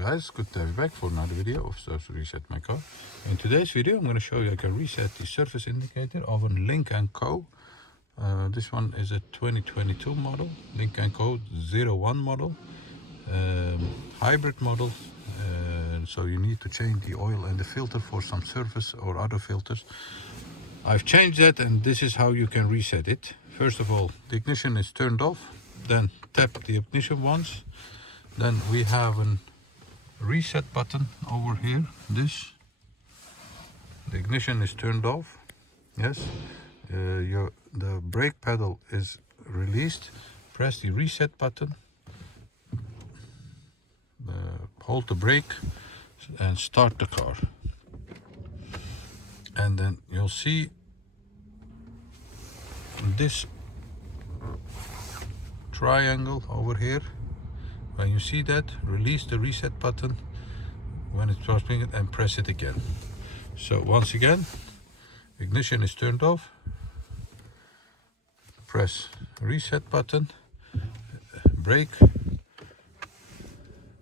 guys, good to have you back for another video of how to reset my car. In today's video I'm going to show you I can reset the surface indicator of a Lynk & Co. This one is a 2022 model, Lynk & Co. 01 model, hybrid model. So you need to change the oil and the filter for some surface or other filters. I've changed that, and this is how you can reset it. First of all, the ignition is turned off, then tap the ignition once. Then we have a reset button over here. The ignition is turned off. Yes, the brake pedal is released. Press the reset button. Hold the brake and start the car. And then you'll see this triangle over here. When you see that, release the reset button when it starts blinking and press it again. So once again, ignition is turned off. Press reset button, brake,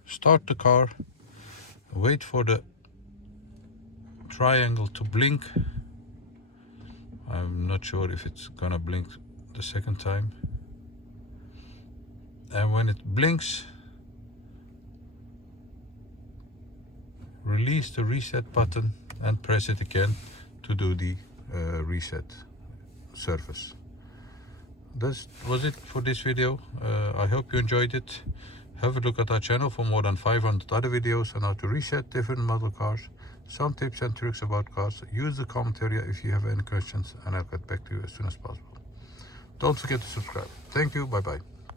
start the car, wait for the triangle to blink. I'm not sure if it's gonna blink the second time. And when it blinks, release the reset button and press it again to do the reset surface. That was it for this video. I hope you enjoyed it. Have a look at our channel for more than 500 other videos on how to reset different model cars, some tips and tricks about cars. Use the comment area if you have any questions, and I'll get back to you as soon as possible. Don't forget to subscribe. Thank you. Bye bye.